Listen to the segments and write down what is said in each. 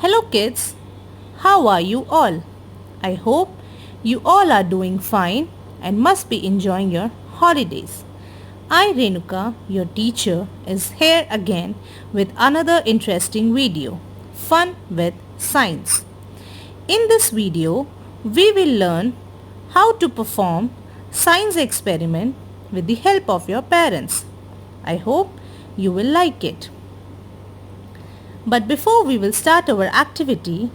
Hello kids, how are you all? I hope you all are doing fine and must be enjoying your holidays. I Renuka, your teacher, is here again with another interesting video, Fun with Science. In this video, we will learn how to perform science experiment with the help of your parents. I hope you will like it. But before we will start our activity,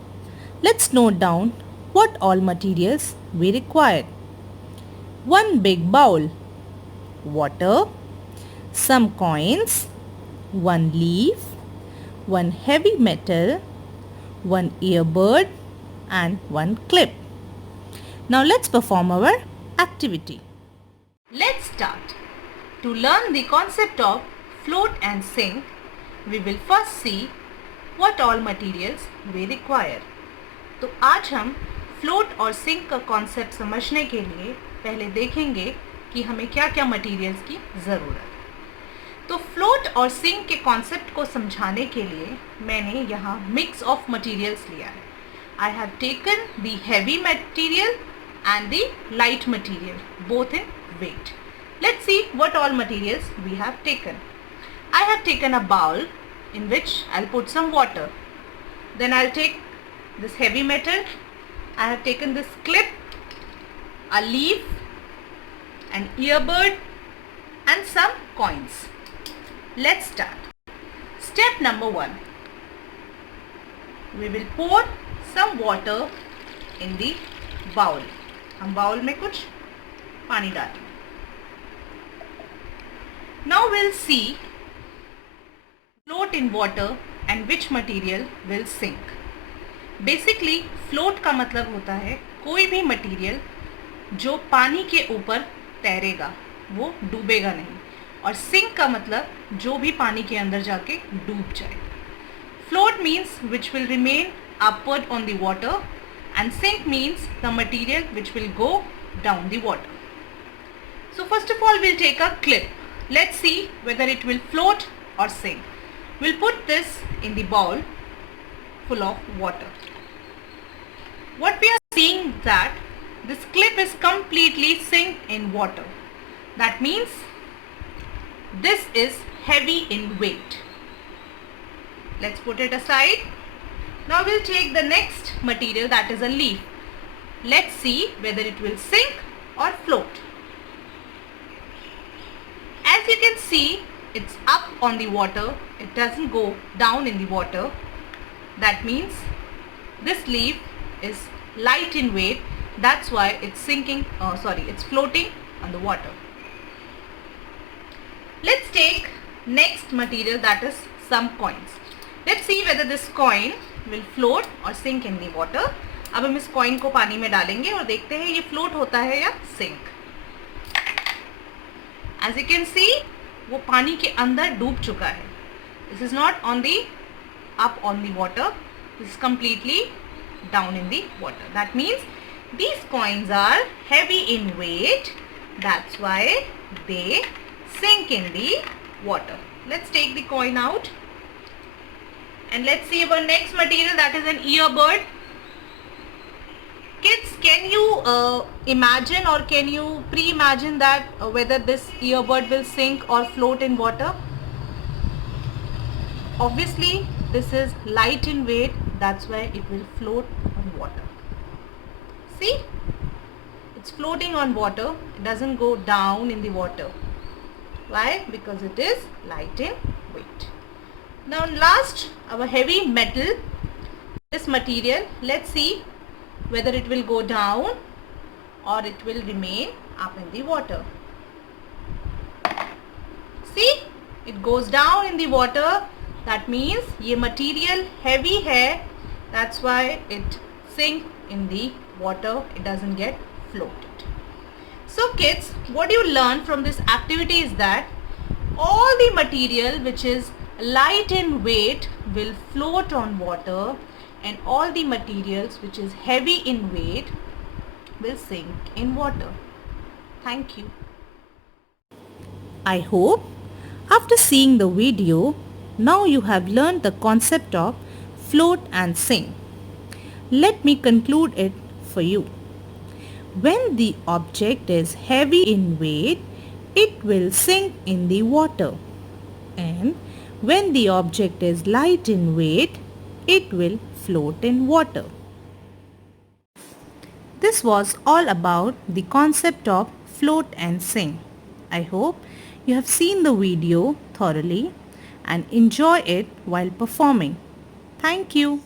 let's note down what all materials we require. One big bowl, water, some coins, one leaf, one heavy metal, one earbud and one clip. Now let's perform our activity. Let's start. To learn the concept of float and sink, we will first see what all materials we require. तो आज हम float और sink का concept समझने के लिए पहले देखेंगे कि हमें क्या क्या मटेरियल्स की ज़रूरत है। तो फ्लोट और सिंक के कॉन्सेप्ट को समझाने के लिए मैंने यहाँ मिक्स ऑफ मटेरियल्स लिया है। I have taken the heavy material and the light material both in weight. Let's see what all materials we have taken. I have taken a bowl in which I'll put some water. Then I'll take this heavy metal. I have taken this clip, a leaf, an earbud and some coins. Let's start. Step number 1. We will pour some water in the bowl. हम bowl में कुछ पानी डालेंगे. Now we'll see float in water and which material will sink. Basically float का मतलब होता है कोई भी मटेरियल जो पानी के ऊपर तैरेगा, वो डूबेगा नहीं, और सिंक का मतलब जो भी पानी के अंदर जाके डूब जाए. Float means which will remain upward on the water and sink means the material which will go down the water. So first of all we'll take a clip. Let's see whether it will float or sink. We'll put this in the bowl full of water. What we are seeing that this clip is completely sink in water. That means this is heavy in weight. Let's put it aside. Now we'll take the next material, that is a leaf. Let's see whether it will sink or float. As you can see, it's up on the water, it doesn't go down in the water. That means this leaf is light in weight, that's why it's it's floating on the water. Let's take next material, that is some coins. Let's see whether this coin will float or sink in the water. अब हम इस coin को पानी में डालेंगे और देखते हैं ये float होता है या sink. As you can see, वो पानी के अंदर डूब चुका है. This is not on the up on the water. This is completely down in the water. That means these coins are heavy in weight. That's why they sink in the water. Let's take the coin out. And let's see our next material, that is an earbud. Kids, can you imagine or can you pre-imagine that whether this earbud will sink or float in water? Obviously, this is light in weight, that's why it will float on water. See? It's floating on water, it doesn't go down in the water. Why? Because it is light in weight. Now last, our heavy metal. This material, let's see whether it will go down or it will remain up in the water. See, it goes down in the water. That means ये material heavy है. That's why it sinks in the water. It doesn't get floated. So kids, what you learn from this activity is that all the material which is light in weight will float on water, and all the materials which is heavy in weight will sink in water. Thank you. I hope after seeing the video, now you have learned the concept of float and sing. Let me conclude it for you. When the object is heavy in weight, it will sink in the water. And when the object is light in weight, it will float in water. This was all about the concept of float and sing. I hope you have seen the video thoroughly and enjoy it while performing. Thank you.